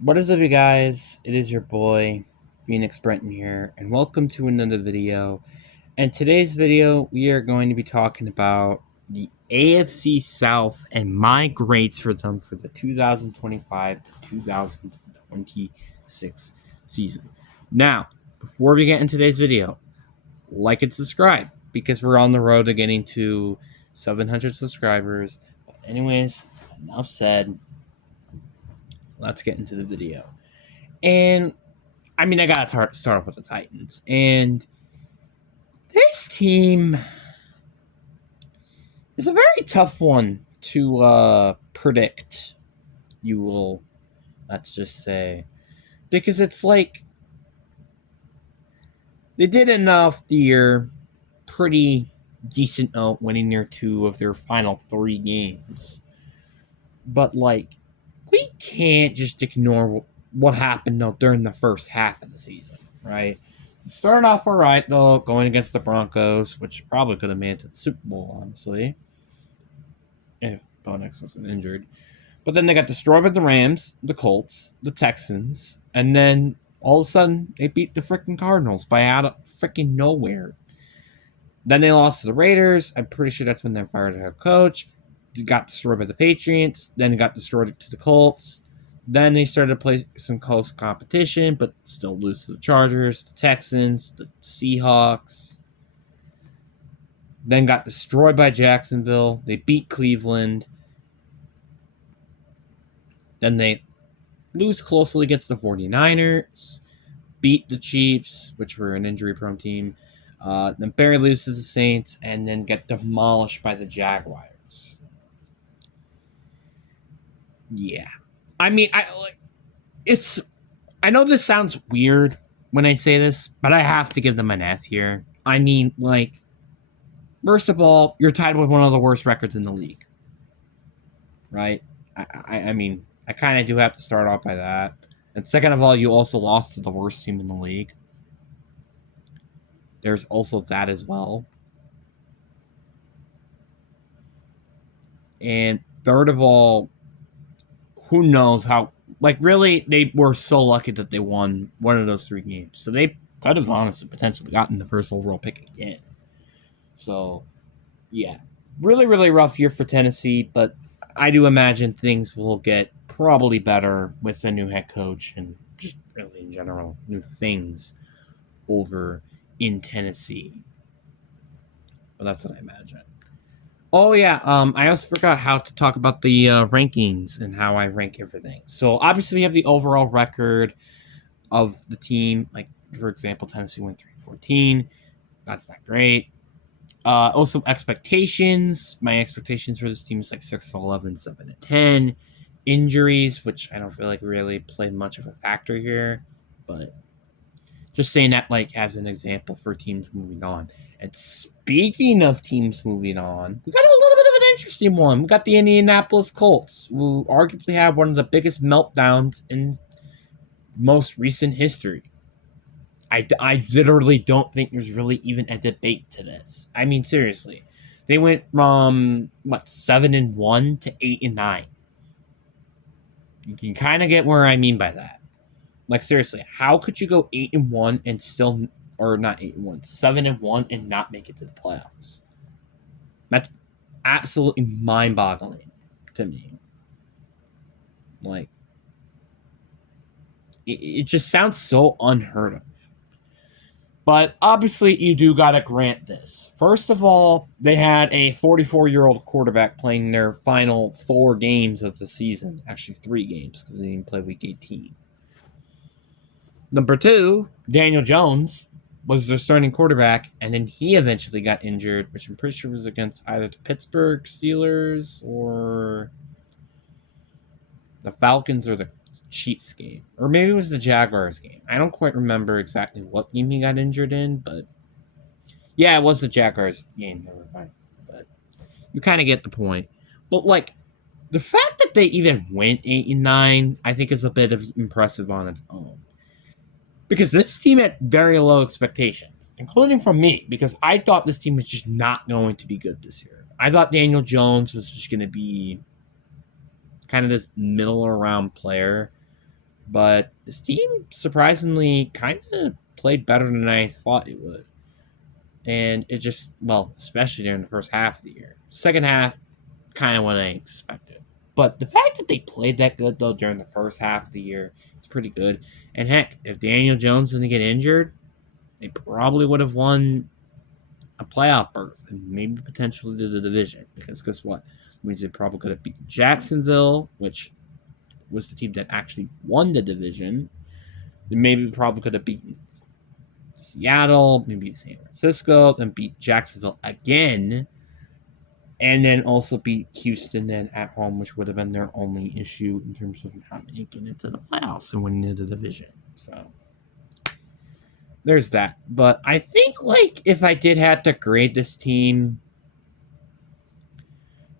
What is up, you guys? It is your boy, Phoenix Brenton here, and welcome to another video. In today's video, we are going to be talking about the AFC South and my grades for them for the 2025 to 2026 season. Now, before we get into today's video, like and subscribe because we're on the road to getting to 700 subscribers. But anyways, enough said. Let's get into the video. And I gotta start off with the Titans. And this team is a very tough one to predict. You will, let's just say, because it's like they did enough the year, pretty decent note, winning their two of their final three games. But like, we can't just ignore what happened during the first half of the season, right? Started off all right, though, going against the Broncos, which probably could have made it to the Super Bowl, honestly, if Bo Nix wasn't injured. But then they got destroyed by the Rams, the Colts, the Texans, and then all of a sudden they beat the freaking Cardinals by out of freaking nowhere. Then they lost to the Raiders. I'm pretty sure that's when they fired their head coach. They got destroyed by the Patriots. Then they got destroyed to the Colts. Then they started to play some close competition, but still lose to the Chargers, the Texans, the Seahawks. Then got destroyed by Jacksonville. They beat Cleveland. Then they lose closely against the 49ers. Beat the Chiefs, which were an injury-prone team. Then barely lose to the Saints, and then get demolished by the Jaguars. Yeah. I know this sounds weird when I say this, but I have to give them an F here. First of all, you're tied with one of the worst records in the league, right? I kind of do have to start off by that. And second of all, you also lost to the worst team in the league. There's also that as well. And third of all, who knows how, really, they were so lucky that they won one of those three games. So they could have honestly potentially gotten the first overall pick again. So, yeah. Really, really rough year for Tennessee, but I do imagine things will get probably better with the new head coach and just really in general, new things over in Tennessee. But that's what I imagine. Oh yeah, I also forgot how to talk about the rankings and how I rank everything. So obviously we have the overall record of the team. Like for example, Tennessee went 3-14. That's not great. Also expectations. My expectations for this team is like 6-11, 7-10. Injuries, which I don't feel like really played much of a factor here, but just saying that like as an example for teams moving on. And speaking of teams moving on, we got a little bit of an interesting one. We got the Indianapolis Colts, who arguably had one of the biggest meltdowns in most recent history. I literally don't think there's really even a debate to this. I mean, seriously. They went from 7-1 to 8-9. You can kind of get where I mean by that. Like seriously, how could you go 8-1 and still, or not 8-1, 7-1 and not make it to the playoffs? That's absolutely mind-boggling to me. Like, it just sounds so unheard of. But obviously, you do gotta grant this. First of all, they had a 44-year-old quarterback playing their final 4 games of the season. Actually, 3 games because they didn't play Week 18. Number 2, Daniel Jones was their starting quarterback, and then he eventually got injured, which I'm pretty sure was against either the Pittsburgh Steelers or the Falcons or the Chiefs game. Or maybe it was the Jaguars game. I don't quite remember exactly what game he got injured in, but yeah, it was the Jaguars game. Never mind. But you kind of get the point. But like, the fact that they even went 8-9, I think is a bit impressive on its own. Because this team had very low expectations, including from me, because I thought this team was just not going to be good this year. I thought Daniel Jones was just going to be kind of this middle around player. But this team surprisingly kind of played better than I thought it would. And it just, well, especially during the first half of the year. Second half, kind of what I expected. But the fact that they played that good, though, during the first half of the year is pretty good. And heck, if Daniel Jones didn't get injured, they probably would have won a playoff berth and maybe potentially the division. Because guess what? It means they probably could have beat Jacksonville, which was the team that actually won the division. They maybe probably could have beaten Seattle, maybe San Francisco, then beat Jacksonville again, and then also beat Houston then at home, which would have been their only issue in terms of not making it to the playoffs and winning the division. So there's that. But I think like if I did have to grade this team,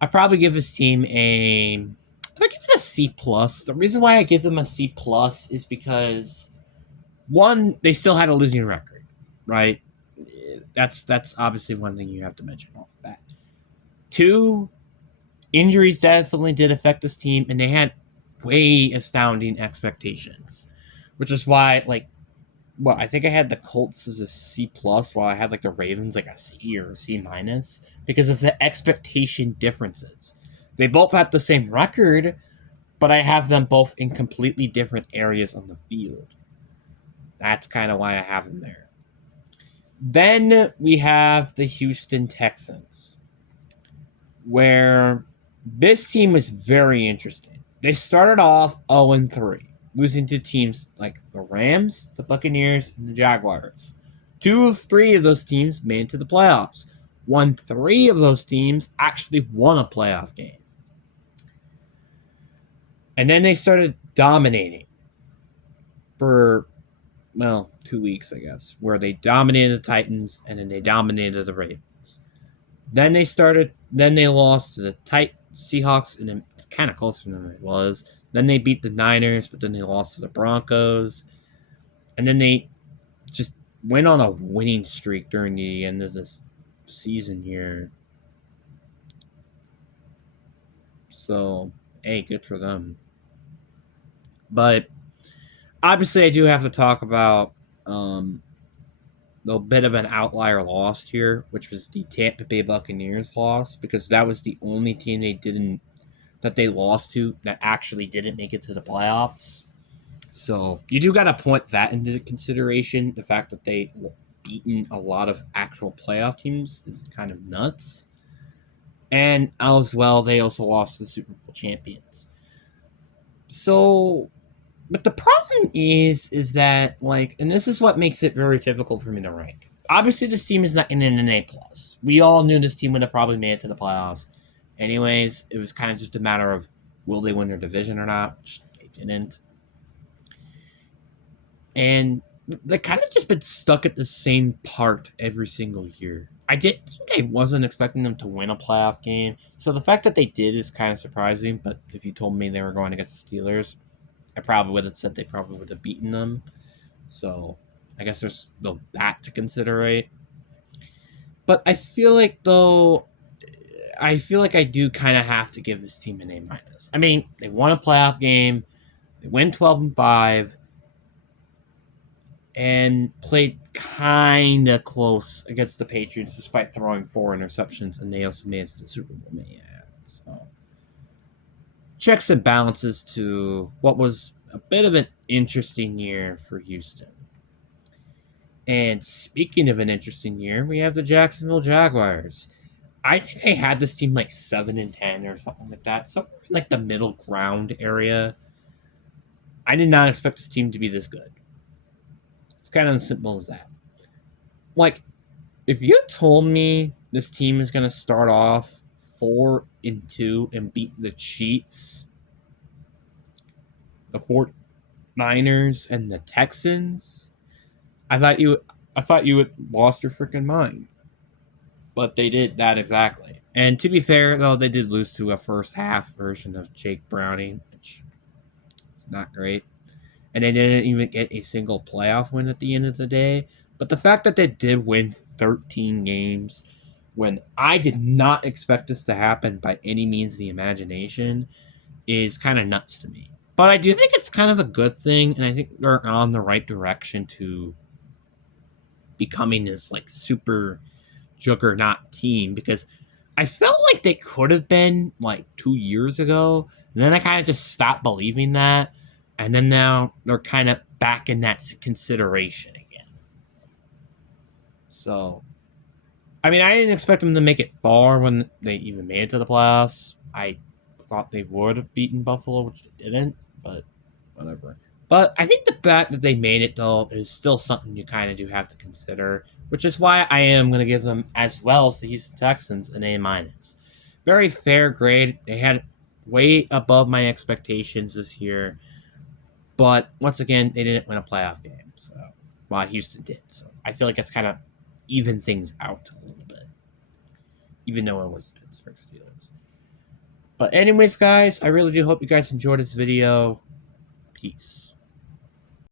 I'd probably give this team I'd give it a C plus. The reason why I give them a C plus is because one, they still had a losing record, right? That's obviously one thing you have to mention off the bat. Two, injuries definitely did affect this team, and they had way astounding expectations, which is why, like, well, I think I had the Colts as a C plus, while I had like the Ravens like a C or a C minus because of the expectation differences. They both had the same record, but I have them both in completely different areas on the field. That's kind of why I have them there. Then we have the Houston Texans, where this team was very interesting. They started off 0-3, losing to teams like the Rams, the Buccaneers, and the Jaguars. 2 of 3 of those teams made it to the playoffs. 3 of those teams actually won a playoff game. And then they started dominating for, well, 2 weeks, I guess, where they dominated the Titans and then they dominated the Ravens. Then they lost to the Seahawks, and it's kind of closer than it was. Then they beat the Niners, but then they lost to the Broncos. And then they just went on a winning streak during the end of this season here. So, hey, good for them. But obviously, I do have to talk about a bit of an outlier loss here, which was the Tampa Bay Buccaneers loss, because that was the only team they lost to that actually didn't make it to the playoffs. So you do got to point that into consideration. The fact that they beaten a lot of actual playoff teams is kind of nuts. And as well, they also lost the Super Bowl champions. So, but the problem is that, like, and this is what makes it very difficult for me to rank. Obviously, this team is not in an A+. We all knew this team would have probably made it to the playoffs. Anyways, it was kind of just a matter of will they win their division or not, which they didn't. And they kind of just been stuck at the same part every single year. I wasn't expecting them to win a playoff game. So the fact that they did is kind of surprising. But if you told me they were going against the Steelers, I probably would have said they probably would have beaten them. So I guess there's that to consider. But I feel like I do kind of have to give this team an A minus. I mean, they won a playoff game, they win 12-5, and played kind of close against the Patriots despite throwing 4 interceptions, and they also made it to the Super Bowl. So checks and balances to what was a bit of an interesting year for Houston. And speaking of an interesting year, we have the Jacksonville Jaguars. I think I had this team like 7-10 or something like that, somewhere in like the middle ground area. I did not expect this team to be this good. It's kind of as simple as that. Like, if you told me this team is going to start off 4-2 and beat the Chiefs, the 49ers, and the Texans, I thought you had lost your freaking mind. But they did that exactly. And to be fair, though, they did lose to a first half version of Jake Browning, which is not great. And they didn't even get a single playoff win at the end of the day. But the fact that they did win 13 games when I did not expect this to happen by any means of the imagination is kind of nuts to me. But I do think it's kind of a good thing, and I think they're on the right direction to becoming this like super juggernaut team because I felt like they could have been like 2 years ago, and then I kind of just stopped believing that, and then now they're kind of back in that consideration again. So, I mean, I didn't expect them to make it far when they even made it to the playoffs. I thought they would have beaten Buffalo, which they didn't, but whatever. But I think the fact that they made it though is still something you kind of do have to consider, which is why I am going to give them, as well as the Houston Texans, an A minus. Very fair grade. They had way above my expectations this year, but once again, they didn't win a playoff game. So, well, Houston did. So I feel like it's kind of even things out a little bit, even though it was the Pittsburgh Steelers. But anyways, guys, I really do hope you guys enjoyed this video. Peace.